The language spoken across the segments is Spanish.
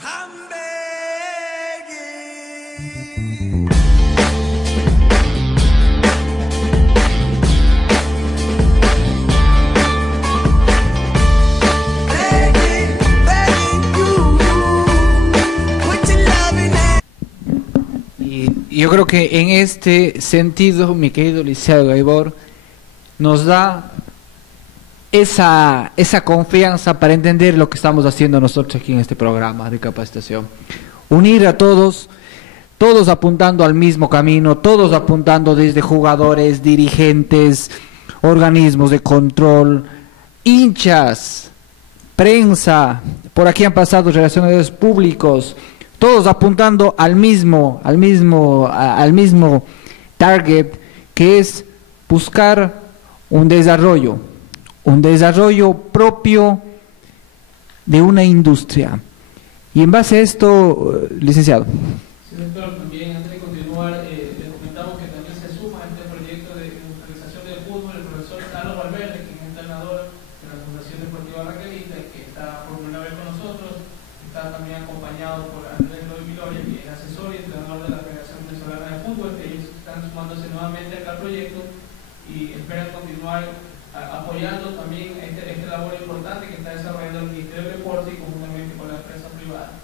I'm begging. Begging, begging you. Put your loving hand. Y yo creo que en este sentido, mi querido Liceo Gaibor, nos da esa confianza para entender lo que estamos haciendo nosotros aquí en este programa de capacitación. Unir a todos, todos apuntando al mismo camino, todos apuntando desde jugadores, dirigentes, organismos de control, hinchas, prensa, por aquí han pasado relacionadores públicos, todos apuntando al mismo target, que es buscar un desarrollo propio de una industria. Y en base a esto, licenciado. Sí, doctor, también antes de continuar, les comentamos que también se suma a este proyecto de industrialización del fútbol el profesor Carlos Valverde, que es entrenador de la Fundación Deportiva Raquelita, que está por primera vez con nosotros, está también acompañado por Andrés Loy Viloria, que es asesor y entrenador de la Federación Venezolana de Fútbol. Ellos están sumándose nuevamente acá al proyecto y esperan continuar apoyando también este labor importante que está desarrollando el Ministerio de Deporte y conjuntamente con la empresa privada.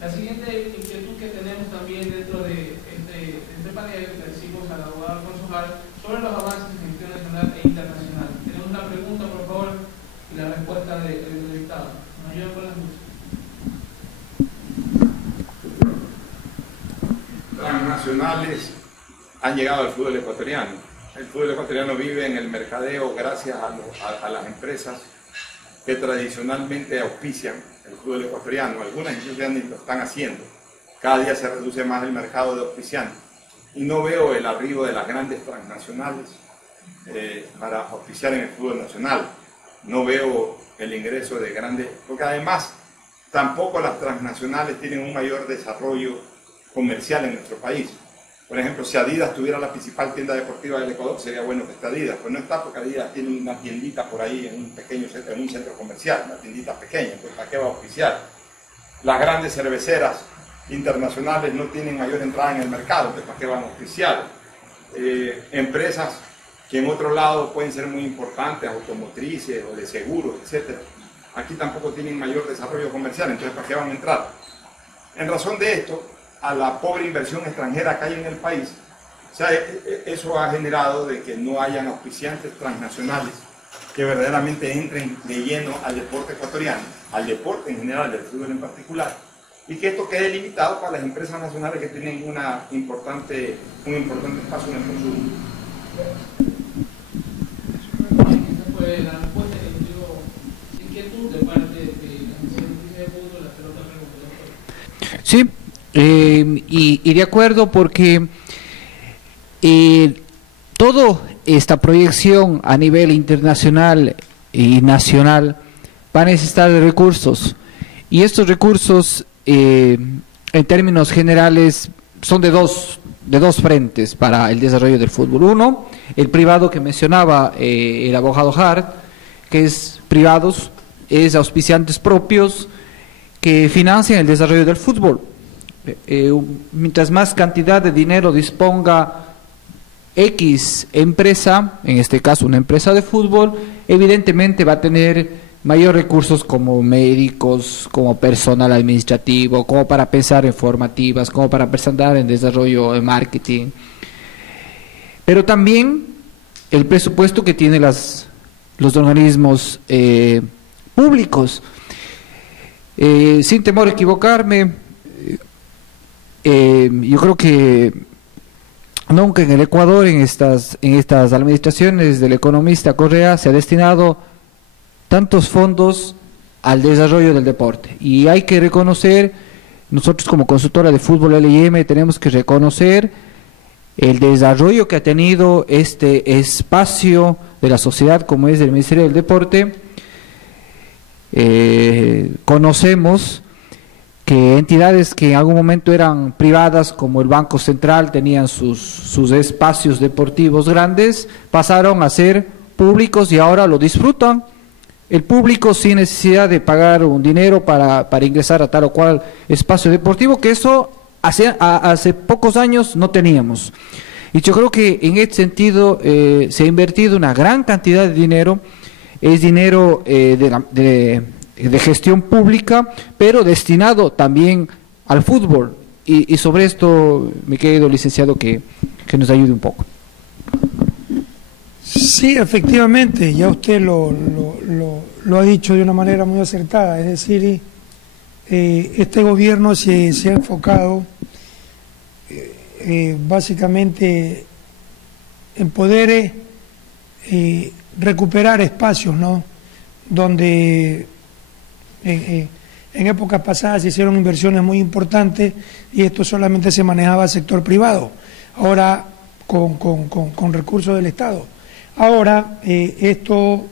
La siguiente inquietud que tenemos también dentro de este panel, le decimos al abogado Alfonso Jara, sobre los avances en gestión nacional e internacional. Tenemos una pregunta, por favor, y la respuesta del entrevistado. ¿Nos ayudan con las luces? Transnacionales han llegado al fútbol ecuatoriano. El fútbol ecuatoriano vive en el mercadeo gracias a las empresas que tradicionalmente auspician el fútbol ecuatoriano. Algunas incluso ya ni lo están haciendo. Cada día se reduce más el mercado de auspiciantes. Y no veo el arribo de las grandes transnacionales para auspiciar en el fútbol nacional. No veo el ingreso de grandes, porque además tampoco las transnacionales tienen un mayor desarrollo comercial en nuestro país. Por ejemplo, si Adidas tuviera la principal tienda deportiva del Ecuador, sería bueno que esté Adidas. Pues no está, porque Adidas tiene una tiendita por ahí en un pequeño centro, en un centro comercial, una tiendita pequeña, pues ¿para qué va a auspiciar? Las grandes cerveceras internacionales no tienen mayor entrada en el mercado, pues ¿para qué van a auspiciar? Empresas que en otro lado pueden ser muy importantes, automotrices o de seguros, etc. Aquí tampoco tienen mayor desarrollo comercial, entonces ¿para qué van a entrar? En razón de esto, a la pobre inversión extranjera que hay en el país, o sea, eso ha generado de que no hayan auspiciantes transnacionales que verdaderamente entren de lleno al deporte ecuatoriano, al deporte en general, del fútbol en particular, y que esto quede limitado para las empresas nacionales que tienen un importante espacio en el consumo. Esta fue la respuesta que nos dio inquietud de parte de la Agencia de Fútbol, la otra pregunta, doctor. Sí. Y de acuerdo, porque toda esta proyección a nivel internacional y nacional va a necesitar de recursos, y estos recursos en términos generales son de dos frentes para el desarrollo del fútbol. Uno, el privado que mencionaba el abogado Hart, que es privados, es auspiciantes propios que financian el desarrollo del fútbol. Mientras más cantidad de dinero disponga X empresa, en este caso una empresa de fútbol, evidentemente va a tener mayor recursos como médicos, como personal administrativo, como para pensar en formativas, como para pensar en desarrollo de marketing. Pero también el presupuesto que tienen los organismos públicos. Sin temor a equivocarme, yo creo que nunca en el Ecuador, en estas administraciones del economista Correa, se ha destinado tantos fondos al desarrollo del deporte. Y hay que reconocer, nosotros como consultora de fútbol LIM tenemos que reconocer el desarrollo que ha tenido este espacio de la sociedad como es el Ministerio del Deporte. Conocemos que entidades que en algún momento eran privadas, como el Banco Central, tenían sus espacios deportivos grandes, pasaron a ser públicos y ahora lo disfrutan el público sin necesidad de pagar un dinero para ingresar a tal o cual espacio deportivo, que eso hace pocos años no teníamos. Y yo creo que en este sentido se ha invertido una gran cantidad de dinero, es dinero de gestión pública, pero destinado también al fútbol. Y sobre esto, mi querido licenciado, que nos ayude un poco. Sí, efectivamente, ya usted lo ha dicho de una manera muy acertada, es decir, este gobierno se ha enfocado básicamente en poder recuperar espacios, ¿no? Donde en épocas pasadas se hicieron inversiones muy importantes y esto solamente se manejaba al sector privado, ahora con recursos del Estado. Ahora esto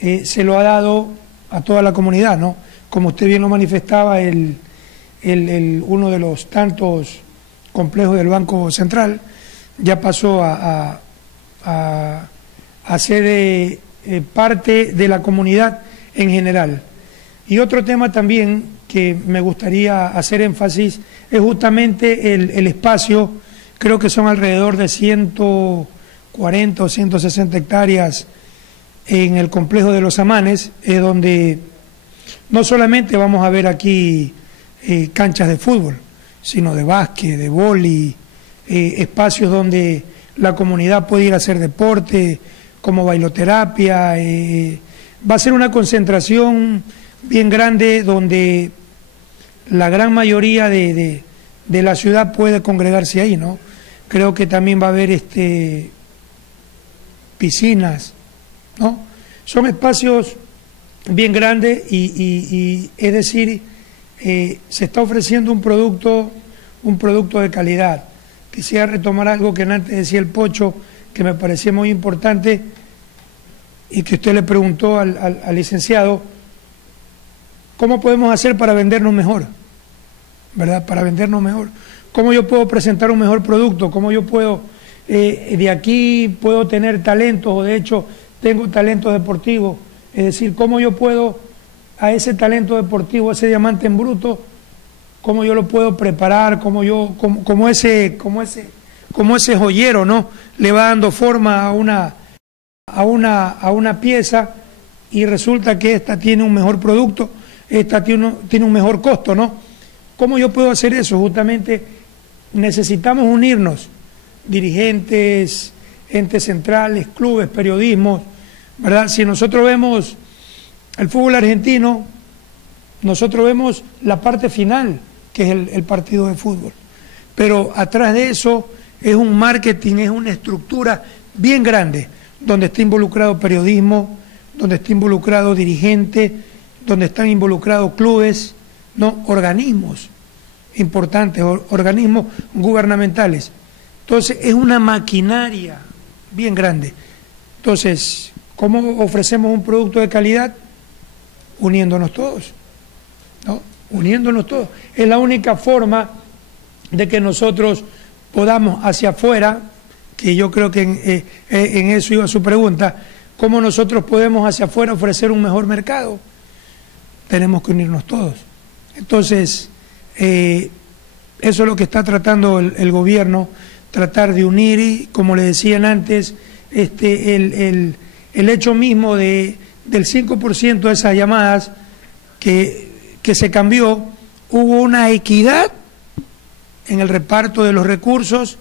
se lo ha dado a toda la comunidad, ¿no? Como usted bien lo manifestaba, uno de los tantos complejos del Banco Central ya pasó a ser parte de la comunidad en general. Y otro tema también que me gustaría hacer énfasis es justamente el espacio, creo que son alrededor de 140 o 160 hectáreas en el complejo de los Amanes, donde no solamente vamos a ver aquí canchas de fútbol, sino de básquet, de vóley, espacios donde la comunidad puede ir a hacer deporte, como bailoterapia. Va a ser una concentración bien grande donde la gran mayoría de la ciudad puede congregarse ahí, ¿no? Creo que también va a haber piscinas, ¿no? Son espacios bien grandes y es decir, se está ofreciendo un producto de calidad. Quisiera retomar algo que antes decía el Pocho, que me parecía muy importante y que usted le preguntó al licenciado, ¿cómo podemos hacer para vendernos mejor? ¿Verdad? Para vendernos mejor. ¿Cómo yo puedo presentar un mejor producto? ¿Cómo yo puedo, de aquí puedo tener talentos, o de hecho tengo talentos deportivos? Es decir, ¿cómo yo puedo a ese talento deportivo, ese diamante en bruto, cómo yo lo puedo preparar, como ese joyero, ¿no? Le va dando forma a una pieza y resulta que esta tiene un mejor producto, esta tiene un mejor costo, ¿no? ¿Cómo yo puedo hacer eso? Justamente necesitamos unirnos, dirigentes, entes centrales, clubes, periodismo, ¿verdad? Si nosotros vemos el fútbol argentino, nosotros vemos la parte final, que es el partido de fútbol. Pero atrás de eso es un marketing, es una estructura bien grande, donde está involucrado periodismo, donde está involucrado dirigente, donde están involucrados clubes, ¿no? Organismos importantes, organismos gubernamentales. Entonces es una maquinaria bien grande. Entonces, ¿cómo ofrecemos un producto de calidad? Uniéndonos todos, ¿no? Uniéndonos todos. Es la única forma de que nosotros podamos hacia afuera, que yo creo que en eso iba su pregunta, ¿cómo nosotros podemos hacia afuera ofrecer un mejor mercado? Tenemos que unirnos todos. Entonces, eso es lo que está tratando el gobierno, tratar de unir, y como le decían antes, el hecho mismo del 5% de esas llamadas que se cambió, hubo una equidad en el reparto de los recursos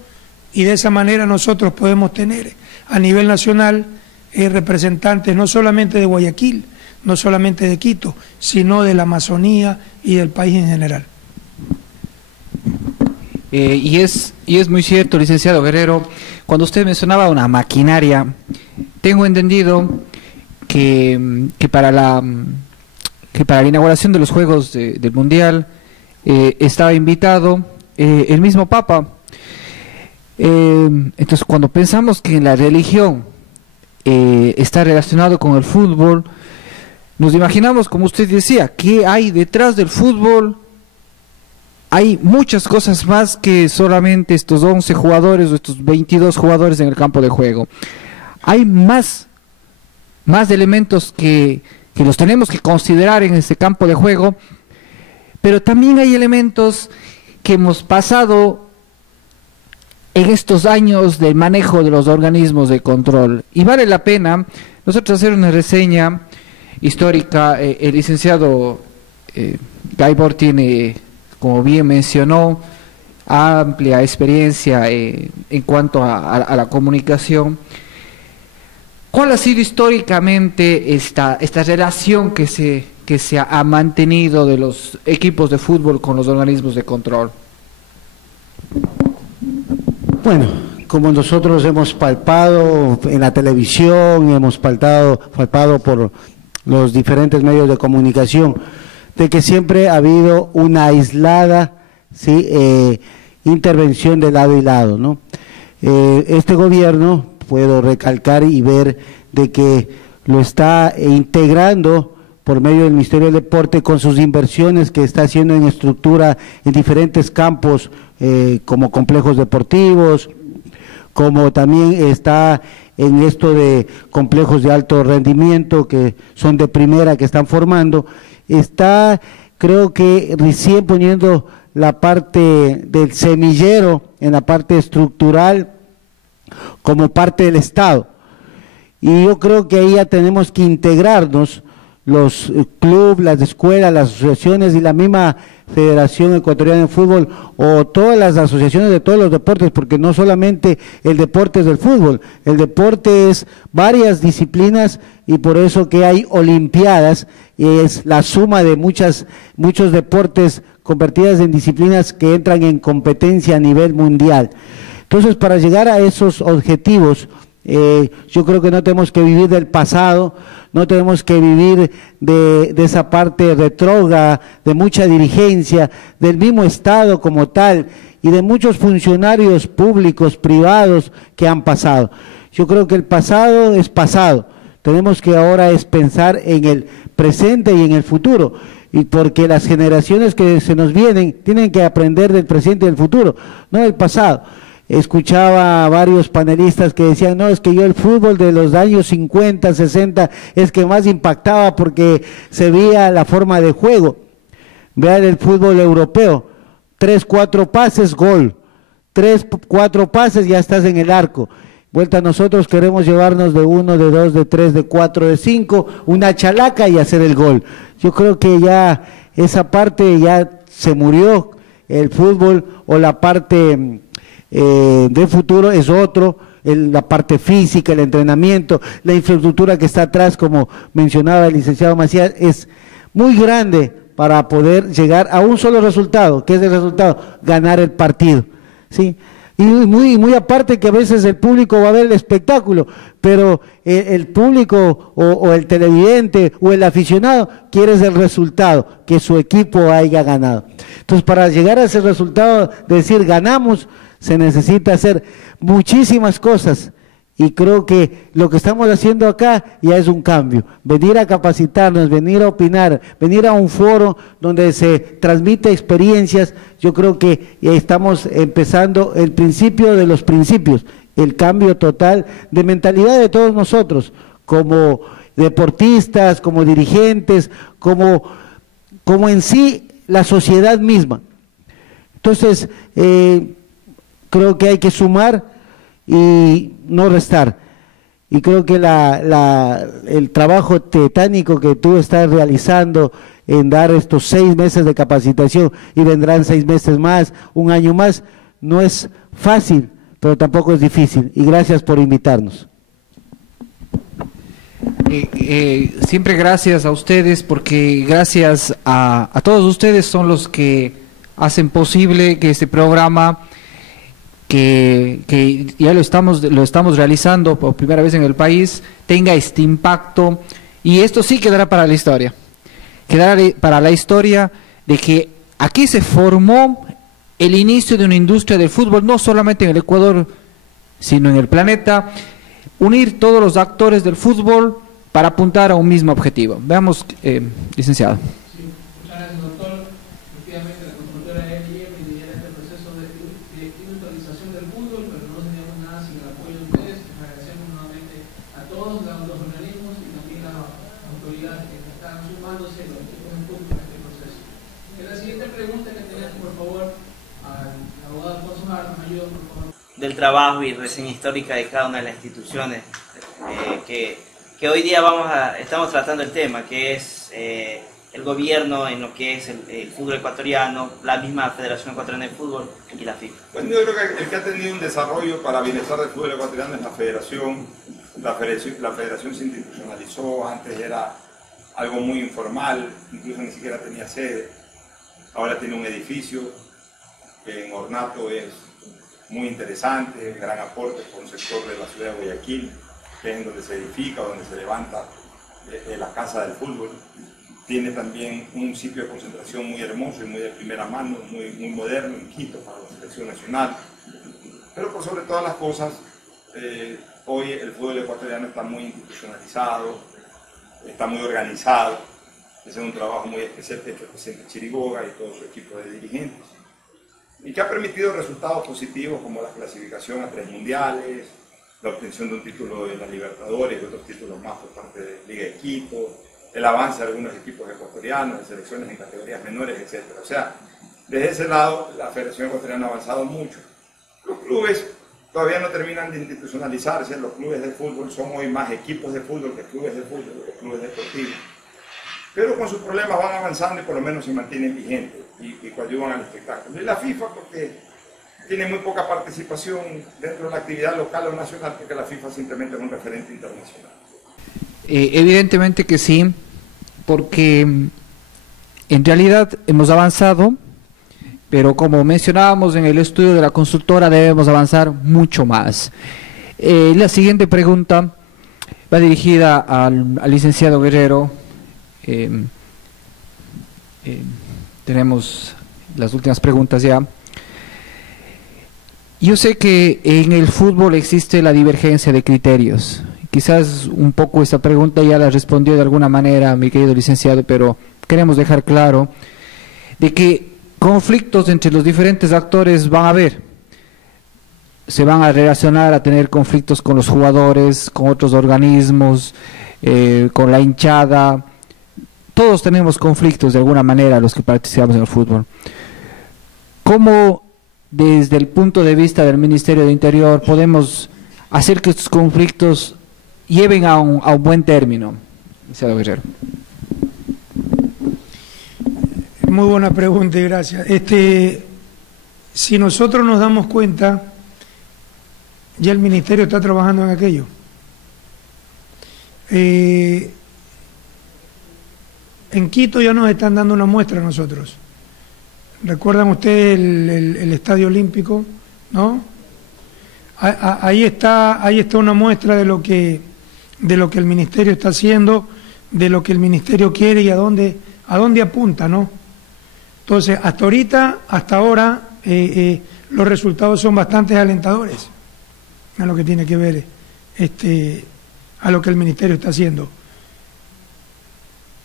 y de esa manera nosotros podemos tener a nivel nacional representantes no solamente de Guayaquil, no solamente de Quito, sino de la Amazonía y del país en general. Y es muy cierto, licenciado Guerrero, cuando usted mencionaba una maquinaria, tengo entendido que para la inauguración de los Juegos del Mundial estaba invitado el mismo Papa. Entonces, cuando pensamos que la religión está relacionado con el fútbol, nos imaginamos, como usted decía, ¿qué hay detrás del fútbol? Hay muchas cosas más que solamente estos 11 jugadores o estos 22 jugadores en el campo de juego. Hay más elementos que que los tenemos que considerar en este campo de juego, pero también hay elementos que hemos pasado en estos años del manejo de los organismos de control. Y vale la pena nosotros hacer una reseña histórica. El licenciado Gaibor tiene, como bien mencionó, amplia experiencia en cuanto a la comunicación. ¿Cuál ha sido históricamente esta relación que se ha mantenido de los equipos de fútbol con los organismos de control? Bueno, como nosotros hemos palpado en la televisión, hemos palpado por los diferentes medios de comunicación, de que siempre ha habido una aislada, ¿sí?, intervención de lado y lado, ¿no? Este gobierno, puedo recalcar y ver de que lo está integrando por medio del Ministerio del Deporte con sus inversiones que está haciendo en estructura en diferentes campos, como complejos deportivos, como también está en esto de complejos de alto rendimiento que son de primera, que están formando. Está, creo que recién poniendo la parte del semillero en la parte estructural como parte del Estado. Y yo creo que ahí ya tenemos que integrarnos los clubes, las escuelas, las asociaciones y la misma Federación Ecuatoriana de Fútbol, o todas las asociaciones de todos los deportes, porque no solamente el deporte es del fútbol, el deporte es varias disciplinas, y por eso que hay olimpiadas, y es la suma de muchos deportes convertidas en disciplinas que entran en competencia a nivel mundial. Entonces, para llegar a esos objetivos, yo creo que no tenemos que vivir del pasado, no tenemos que vivir de esa parte retrógrada, de mucha dirigencia, del mismo Estado como tal, y de muchos funcionarios públicos, privados, que han pasado. Yo creo que el pasado es pasado, tenemos que ahora es pensar en el presente y en el futuro, y porque las generaciones que se nos vienen tienen que aprender del presente y del futuro, no del pasado. Escuchaba a varios panelistas que decían, no, es que yo el fútbol de los años 50, 60 es que más impactaba porque se veía la forma de juego. Vean el fútbol europeo, 3, 4 pases, gol, 3, 4 pases, ya estás en el arco. Vuelta, nosotros queremos llevarnos de 1, de 2, de 3, de 4, de 5, una chalaca y hacer el gol. Yo creo que ya esa parte ya se murió, el fútbol, o la parte de futuro es otro, la parte física, el entrenamiento, la infraestructura que está atrás, como mencionaba el licenciado Macías, es muy grande para poder llegar a un solo resultado. ¿Qué es el resultado? Ganar el partido, ¿sí? Y muy aparte que a veces el público va a ver el espectáculo, pero el público o el televidente o el aficionado quiere el resultado, que su equipo haya ganado. Entonces, para llegar a ese resultado, de decir ganamos, se necesita hacer muchísimas cosas, y creo que lo que estamos haciendo acá ya es un cambio, venir a capacitarnos, venir a opinar, venir a un foro donde se transmite experiencias. Yo creo que ya estamos empezando el principio de los principios, el cambio total de mentalidad de todos nosotros, como deportistas, como dirigentes, como en sí la sociedad misma. Entonces, creo que hay que sumar y no restar. Y creo que el trabajo titánico que tú estás realizando en dar estos 6 meses de capacitación, y vendrán 6 meses más, un año más, no es fácil, pero tampoco es difícil. Y gracias por invitarnos. Siempre gracias a ustedes, porque gracias a todos ustedes son los que hacen posible que este programa, que ya lo estamos realizando por primera vez en el país, tenga este impacto. Y esto sí quedará para la historia, quedará para la historia de que aquí se formó el inicio de una industria del fútbol, no solamente en el Ecuador, sino en el planeta. Unir todos los actores del fútbol para apuntar a un mismo objetivo. Veamos, licenciado. Sí, muchas gracias, doctor. Efectivamente, la consultora LIM lidera este proceso de virtualización del fútbol, pero no teníamos nada sin el apoyo de ustedes. Les agradecemos nuevamente a todos los organismos y también a las autoridades que del trabajo y reseña histórica de cada una de las instituciones que hoy día estamos tratando el tema, que es el gobierno en lo que es el fútbol ecuatoriano, la misma Federación Ecuatoriana de Fútbol y la FIFA. Bueno, yo creo que el que ha tenido un desarrollo para bienestar del fútbol ecuatoriano es la federación. La federación se institucionalizó, antes era algo muy informal, incluso ni siquiera tenía sede. Ahora tiene un edificio que en ornato es muy interesante, gran aporte por un sector de la ciudad de Guayaquil, que es en donde se edifica, donde se levanta la casa del fútbol. Tiene también un sitio de concentración muy hermoso y muy de primera mano, muy moderno en Quito para la selección nacional. Pero por sobre todas las cosas, hoy el fútbol ecuatoriano está muy institucionalizado, está muy organizado. Ese es un trabajo muy especial que presenta Chiriboga y todo su equipo de dirigentes. Y que ha permitido resultados positivos como la clasificación a 3 mundiales, la obtención de un título de la Libertadores y otros títulos más por parte de Liga de Quito, el avance de algunos equipos ecuatorianos, de selecciones en categorías menores, etc. O sea, desde ese lado la Federación Ecuatoriana ha avanzado mucho. Los clubes todavía no terminan de institucionalizarse, los clubes de fútbol son hoy más equipos de fútbol que clubes de fútbol, que clubes deportivos. Pero con sus problemas van avanzando y por lo menos se mantienen vigentes y coadyuvan al espectáculo. Y la FIFA porque tiene muy poca participación dentro de la actividad local o nacional, porque la FIFA simplemente es un referente internacional. Evidentemente que sí, porque en realidad hemos avanzado, pero como mencionábamos en el estudio de la consultora, debemos avanzar mucho más. La siguiente pregunta va dirigida al licenciado Guerrero. Tenemos las últimas preguntas ya. Yo sé que en el fútbol existe la divergencia de criterios. Quizás un poco esta pregunta ya la respondió de alguna manera mi querido licenciado, pero queremos dejar claro de que conflictos entre los diferentes actores van a haber. Se van a relacionar, a tener conflictos con los jugadores, con otros organismos, con la hinchada. Todos tenemos conflictos de alguna manera los que participamos en el fútbol. ¿Cómo desde el punto de vista del Ministerio de Interior podemos hacer que estos conflictos lleven a un buen término? Licenciado Guerrero. Muy buena pregunta y gracias. Si nosotros nos damos cuenta, ya el Ministerio está trabajando en aquello. En Quito ya nos están dando una muestra a nosotros. ¿Recuerdan ustedes el Estadio Olímpico? ¿No? Ahí está una muestra de lo que el Ministerio está haciendo, de lo que el Ministerio quiere y a dónde apunta, ¿no? Entonces, hasta ahora, los resultados son bastante alentadores a lo que tiene que ver a lo que el Ministerio está haciendo.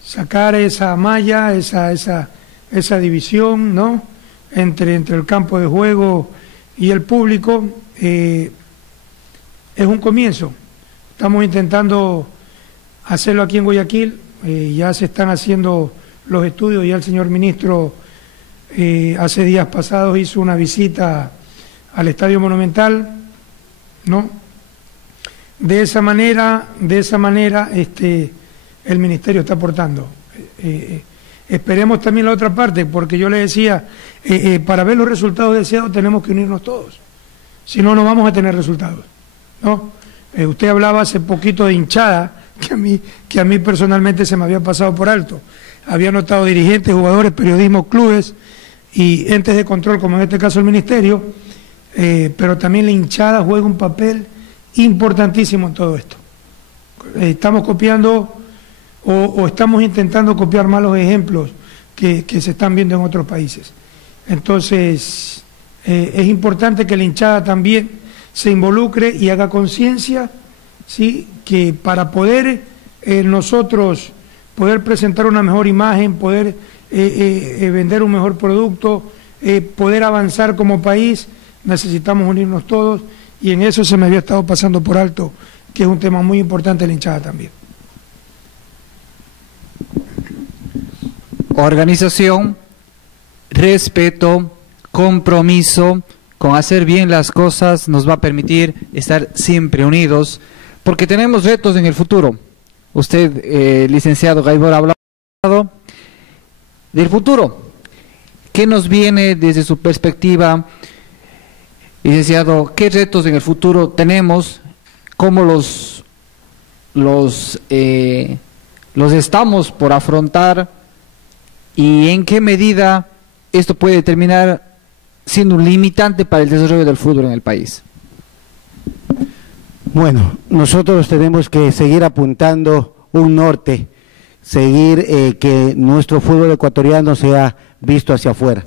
Sacar esa malla, esa división, ¿no?, entre el campo de juego y el público, es un comienzo. Estamos intentando hacerlo aquí en Guayaquil, ya se están haciendo los estudios, ya el señor ministro hace días pasados hizo una visita al Estadio Monumental, ¿no? De esa manera el Ministerio está aportando. Esperemos también la otra parte, porque yo le decía, para ver los resultados deseados tenemos que unirnos todos, si no, no vamos a tener resultados, ¿no? Usted hablaba hace poquito de hinchada, que a mí personalmente se me había pasado por alto. Había notado dirigentes, jugadores, periodismo, clubes y entes de control, como en este caso el Ministerio, pero también la hinchada juega un papel importantísimo en todo esto. Estamos copiando o estamos intentando copiar malos ejemplos que se están viendo en otros países. Entonces, es importante que la hinchada también se involucre y haga conciencia, ¿sí?, que para poder nosotros poder presentar una mejor imagen, poder vender un mejor producto, poder avanzar como país, necesitamos unirnos todos, y en eso se me había estado pasando por alto, que es un tema muy importante de la hinchada también. Organización, respeto, compromiso, con hacer bien las cosas nos va a permitir estar siempre unidos, porque tenemos retos en el futuro. Usted, licenciado Gaibor, ha hablado del futuro. ¿Qué nos viene desde su perspectiva, licenciado? ¿Qué retos en el futuro tenemos? ¿Cómo los estamos por afrontar? ¿Y en qué medida esto puede terminar siendo un limitante para el desarrollo del fútbol en el país? Bueno, nosotros tenemos que seguir apuntando un norte, seguir que nuestro fútbol ecuatoriano sea visto hacia afuera.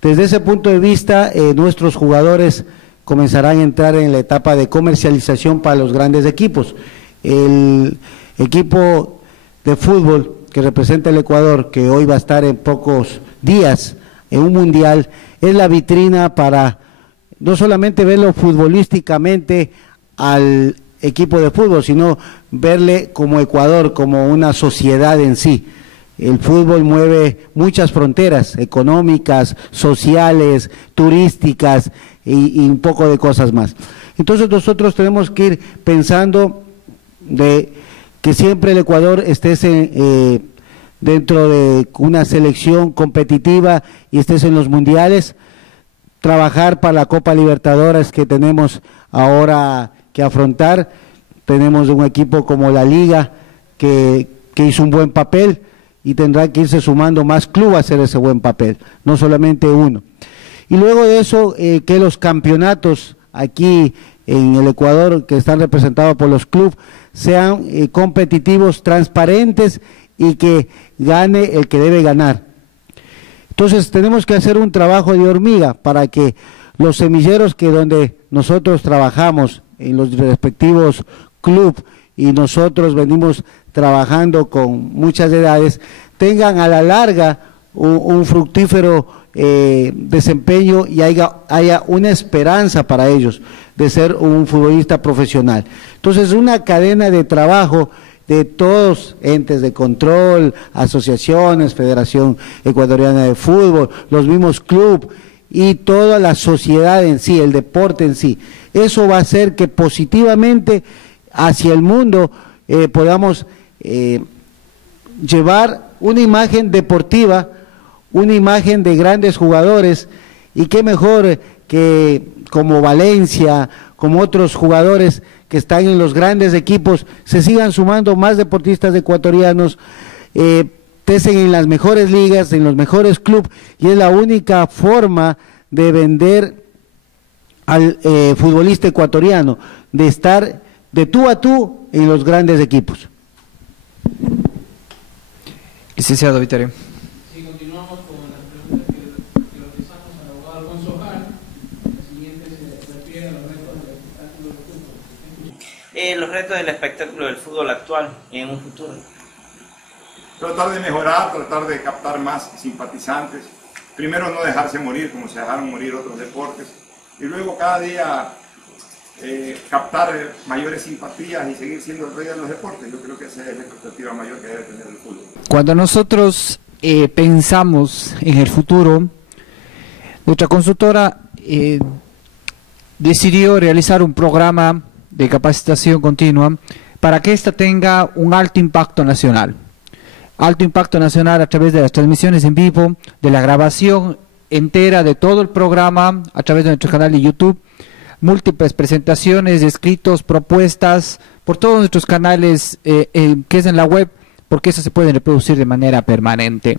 Desde ese punto de vista, nuestros jugadores comenzarán a entrar en la etapa de comercialización para los grandes equipos. El equipo de fútbol que representa el Ecuador, que hoy va a estar en pocos días en un mundial, es la vitrina para no solamente verlo futbolísticamente al equipo de fútbol, sino verle como Ecuador, como una sociedad en sí. El fútbol mueve muchas fronteras económicas, sociales, turísticas y un poco de cosas más. Entonces nosotros tenemos que ir pensando de que siempre el Ecuador estés dentro de una selección competitiva y estés en los mundiales, trabajar para la Copa Libertadores que tenemos ahora que afrontar. Tenemos un equipo como la Liga que hizo un buen papel y tendrá que irse sumando más clubes a hacer ese buen papel, no solamente uno. Y luego de eso, que los campeonatos aquí en el Ecuador, que están representados por los clubes, sean competitivos, transparentes y que gane el que debe ganar. Entonces tenemos que hacer un trabajo de hormiga para que los semilleros que donde nosotros trabajamos en los respectivos clubes y nosotros venimos trabajando con muchas edades, tengan a la larga un fructífero desempeño y haya una esperanza para ellos de ser un futbolista profesional. Entonces, una cadena de trabajo de todos entes de control, asociaciones, Federación Ecuatoriana de Fútbol, los mismos clubes y toda la sociedad en sí, el deporte en sí. Eso va a hacer que positivamente hacia el mundo podamos llevar una imagen deportiva, una imagen de grandes jugadores, y qué mejor que como Valencia, como otros jugadores que están en los grandes equipos, se sigan sumando más deportistas ecuatorianos, estén en las mejores ligas, en los mejores clubes, y es la única forma de vender al futbolista ecuatoriano, de estar de tú a tú en los grandes equipos. Licenciado Vittorio. Si continuamos con las preguntas que realizamos al abogado Alfonso Jara, la siguiente se refiere a los retos del espectáculo del fútbol. Los retos del espectáculo del fútbol actual y en un futuro. Tratar de mejorar, tratar de captar más simpatizantes. Primero no dejarse morir como se dejaron morir otros deportes. Y luego cada día captar mayores simpatías y seguir siendo el rey de los deportes. Yo creo que esa es la expectativa mayor que debe tener el fútbol. Cuando nosotros pensamos en el futuro, nuestra consultora decidió realizar un programa de capacitación continua para que ésta tenga un alto impacto nacional. Alto impacto nacional a través de las transmisiones en vivo, de la grabación entera de todo el programa a través de nuestro canal de YouTube, múltiples presentaciones, escritos, propuestas por todos nuestros canales que es en la web, porque eso se puede reproducir de manera permanente.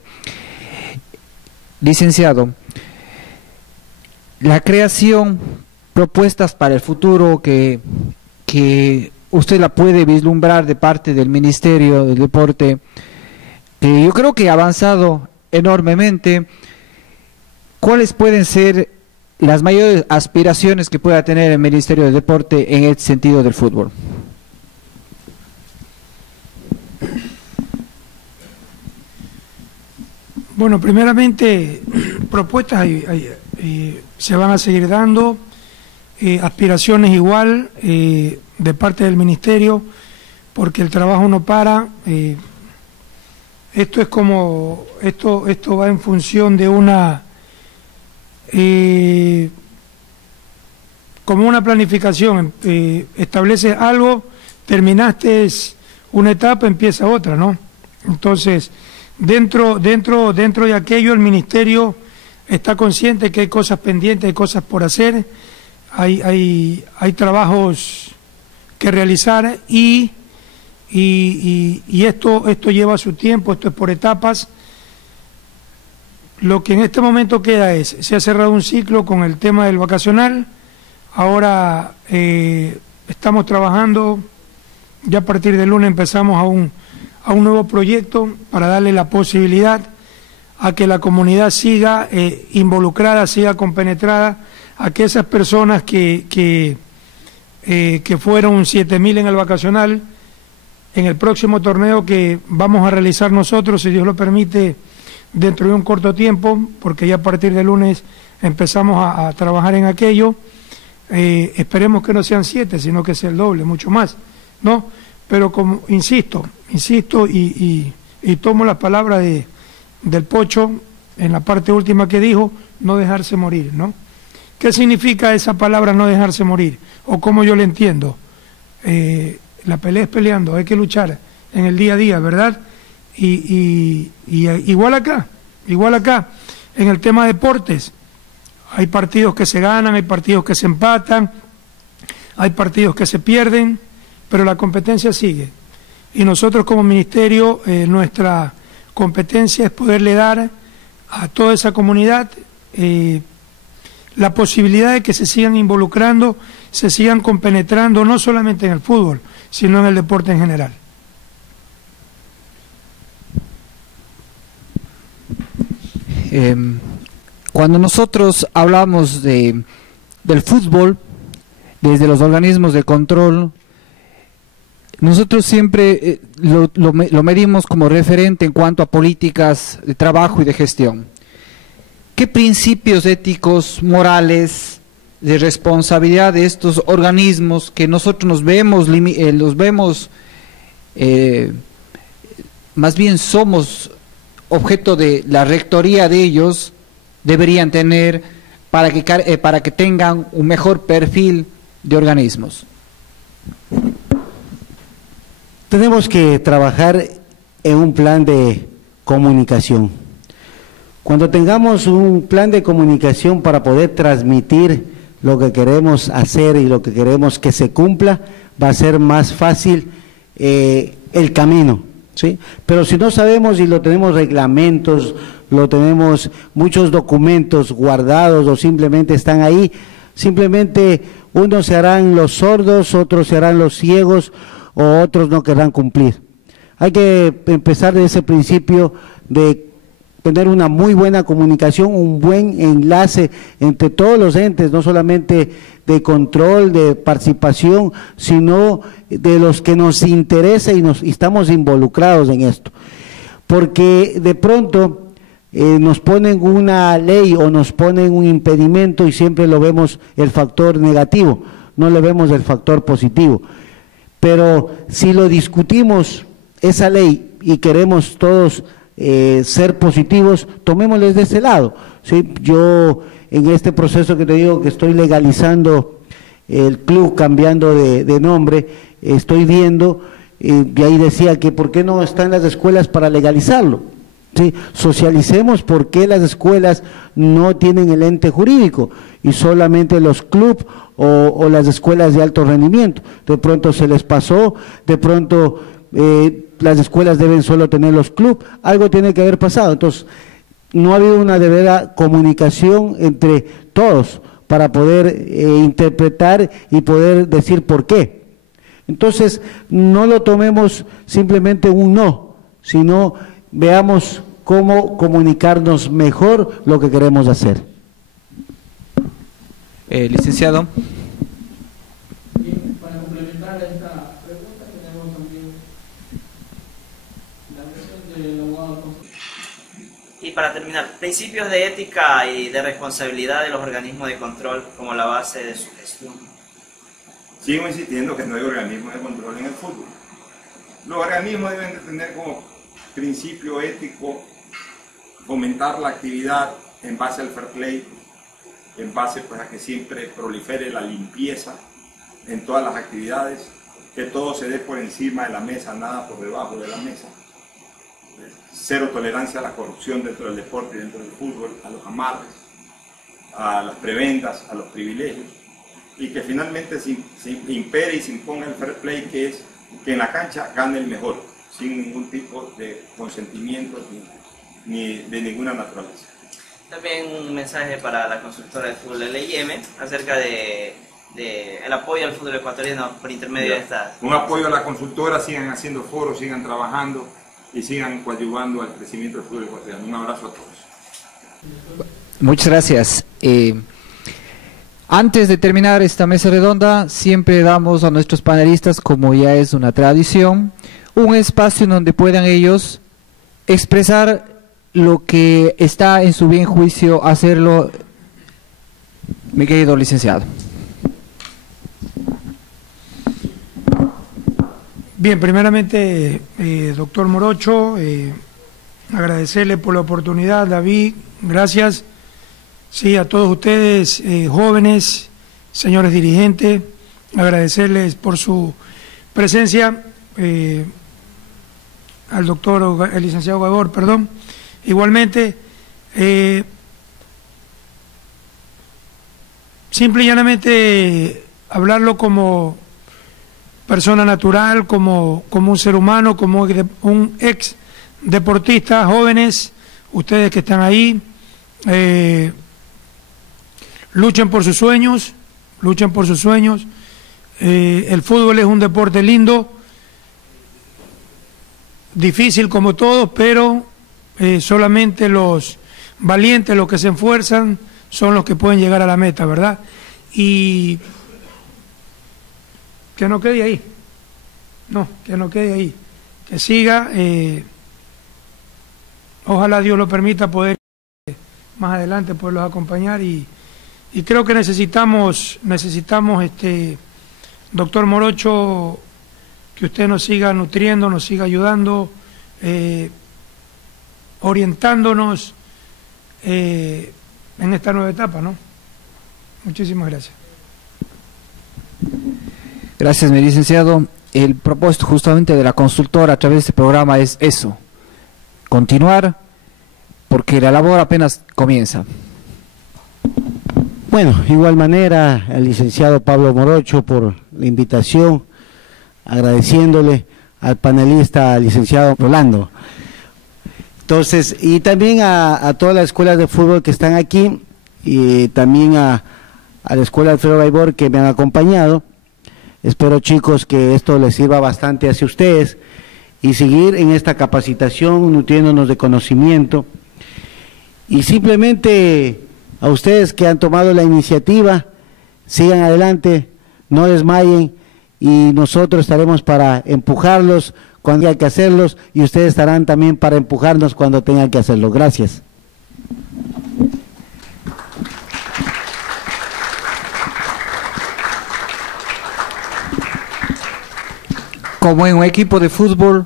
Licenciado, la creación, propuestas para el futuro que usted la puede vislumbrar de parte del Ministerio del Deporte, yo creo que ha avanzado enormemente. ¿Cuáles pueden ser las mayores aspiraciones que pueda tener el Ministerio del Deporte en el sentido del fútbol? Bueno, primeramente, propuestas se van a seguir dando, aspiraciones igual de parte del Ministerio, porque el trabajo no para. Esto es como, esto va en función de una como una planificación, estableces algo, terminaste una etapa, empieza otra, ¿no? Entonces, dentro de aquello, el ministerio está consciente que hay cosas pendientes, hay cosas por hacer, hay trabajos que realizar y esto lleva su tiempo, esto es por etapas. Lo que en este momento queda se ha cerrado un ciclo con el tema del vacacional, ahora estamos trabajando, ya a partir del lunes empezamos a un nuevo proyecto para darle la posibilidad a que la comunidad siga involucrada, siga compenetrada, a que esas personas que fueron 7.000 en el vacacional, en el próximo torneo que vamos a realizar nosotros, si Dios lo permite, dentro de un corto tiempo, porque ya a partir del lunes empezamos a trabajar en aquello, esperemos que no sean 7, sino que sea el doble, mucho más, ¿no? Pero como insisto y tomo las palabras del Pocho en la parte última que dijo, no dejarse morir, ¿no? ¿Qué significa esa palabra no dejarse morir? O cómo yo le entiendo. La pelea es peleando, hay que luchar en el día a día, ¿verdad? Y igual acá, en el tema de deportes, hay partidos que se ganan, hay partidos que se empatan, hay partidos que se pierden, pero la competencia sigue. Y nosotros como ministerio, nuestra competencia es poderle dar a toda esa comunidad la posibilidad de que se sigan involucrando, se sigan compenetrando, no solamente en el fútbol, sino en el deporte en general. Cuando nosotros hablamos del fútbol, desde los organismos de control, nosotros siempre lo medimos como referente en cuanto a políticas de trabajo y de gestión. ¿Qué principios éticos, morales, de responsabilidad de estos organismos que nosotros los vemos más bien somos objeto de la rectoría de ellos, deberían tener para que tengan un mejor perfil de organismos? Tenemos que trabajar en un plan de comunicación. Cuando tengamos un plan de comunicación para poder transmitir lo que queremos hacer y lo que queremos que se cumpla, va a ser más fácil el camino, ¿sí? Pero si no sabemos y lo tenemos reglamentos, lo tenemos muchos documentos guardados o simplemente están ahí, simplemente unos se harán los sordos, otros se harán los ciegos o otros no querrán cumplir. Hay que empezar de ese principio de tener una muy buena comunicación, un buen enlace entre todos los entes, no solamente de control, de participación, sino de los que nos interesa y estamos involucrados en esto. Porque de pronto nos ponen una ley o nos ponen un impedimento y siempre lo vemos el factor negativo, no le vemos el factor positivo. Pero si lo discutimos, esa ley, y queremos todos ser positivos, tomémosles de ese lado, ¿sí? Yo en este proceso que te digo que estoy legalizando el club, cambiando de nombre, estoy viendo, y ahí decía que por qué no están las escuelas para legalizarlo, ¿sí? Socialicemos por qué las escuelas no tienen el ente jurídico y solamente los clubes o las escuelas de alto rendimiento. De pronto se les pasó, de pronto las escuelas deben solo tener los clubes, algo tiene que haber pasado. Entonces no ha habido una de verdad comunicación entre todos para poder interpretar y poder decir por qué. Entonces no lo tomemos simplemente un no, sino veamos cómo comunicarnos mejor lo que queremos hacer. Licenciado. Bien, para complementar esta pregunta tenemos también la versión del abogado. Y para terminar, principios de ética y de responsabilidad de los organismos de control como la base de su gestión. Sigo insistiendo que no hay organismos de control en el fútbol. Los organismos deben de tener como principio ético fomentar la actividad en base al fair play, en base pues, a que siempre prolifere la limpieza en todas las actividades, que todo se dé por encima de la mesa, nada por debajo de la mesa. Cero tolerancia a la corrupción dentro del deporte y dentro del fútbol, a los amarres, a las prebendas, a los privilegios, y que finalmente se impere y se imponga el fair play, que es que en la cancha gane el mejor, sin ningún tipo de consentimiento ni de ninguna naturaleza. También un mensaje para la constructora de fútbol LIM acerca de el apoyo al fútbol ecuatoriano por intermedio de esta... Un apoyo a la consultora, sigan haciendo foros, sigan trabajando y sigan coadyuvando al crecimiento del fútbol ecuatoriano. Un abrazo a todos. Muchas gracias. Antes de terminar esta mesa redonda, siempre damos a nuestros panelistas, como ya es una tradición, un espacio en donde puedan ellos expresar lo que está en su bien juicio hacerlo, mi querido licenciado. Bien, primeramente, doctor Morocho, agradecerle por la oportunidad, David, gracias. Sí, a todos ustedes, jóvenes, señores dirigentes, agradecerles por su presencia, al doctor, el licenciado Gaibor, perdón. Igualmente, simple y llanamente hablarlo como persona natural, como un ser humano, como un ex deportista, jóvenes, ustedes que están ahí, luchen por sus sueños, el fútbol es un deporte lindo, difícil como todos, pero solamente los valientes, los que se esfuerzan, son los que pueden llegar a la meta, ¿verdad? Y que no quede ahí, que siga, ojalá Dios lo permita poder más adelante poderlos acompañar y creo que necesitamos doctor Morocho, que usted nos siga nutriendo, nos siga ayudando, orientándonos en esta nueva etapa, ¿no? Muchísimas gracias. Gracias, mi licenciado. El propósito justamente de la consultora a través de este programa es eso, continuar, porque la labor apenas comienza. Bueno, igual manera, al licenciado Pablo Morocho por la invitación, agradeciéndole al panelista, al licenciado Rolando. Entonces, y también a todas las escuelas de fútbol que están aquí, y también a la escuela Alfredo Gaibor que me han acompañado. Espero, chicos, que esto les sirva bastante hacia ustedes y seguir en esta capacitación, nutriéndonos de conocimiento. Y simplemente a ustedes que han tomado la iniciativa, sigan adelante, no desmayen, y nosotros estaremos para empujarlos cuando haya que hacerlos, y ustedes estarán también para empujarnos cuando tengan que hacerlo. Gracias. Como en un equipo de fútbol,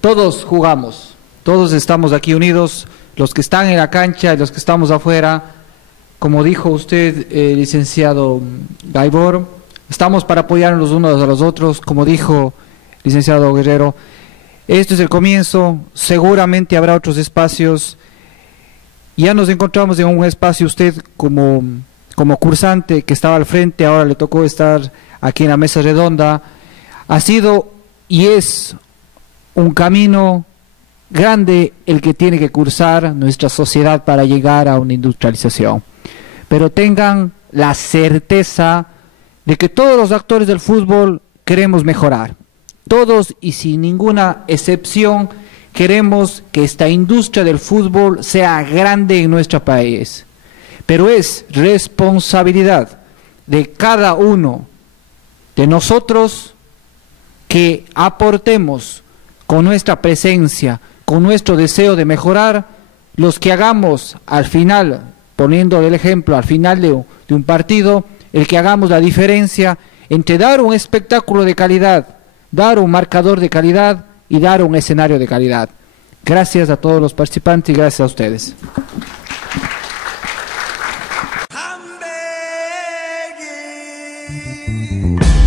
todos jugamos, todos estamos aquí unidos, los que están en la cancha y los que estamos afuera. Como dijo usted, licenciado Gaibor, estamos para apoyarnos los unos a los otros, como dijo licenciado Guerrero. Esto es el comienzo, seguramente habrá otros espacios. Ya nos encontramos en un espacio, usted como cursante que estaba al frente, ahora le tocó estar aquí en la mesa redonda. Ha sido y es un camino grande el que tiene que cursar nuestra sociedad para llegar a una industrialización. Pero tengan la certeza de que todos los actores del fútbol queremos mejorar. Todos y sin ninguna excepción queremos que esta industria del fútbol sea grande en nuestro país. Pero es responsabilidad de cada uno de nosotros que aportemos con nuestra presencia, con nuestro deseo de mejorar, los que hagamos al final, poniendo el ejemplo al final de un partido, el que hagamos la diferencia entre dar un espectáculo de calidad, dar un marcador de calidad y dar un escenario de calidad. Gracias a todos los participantes y gracias a ustedes. I'm day.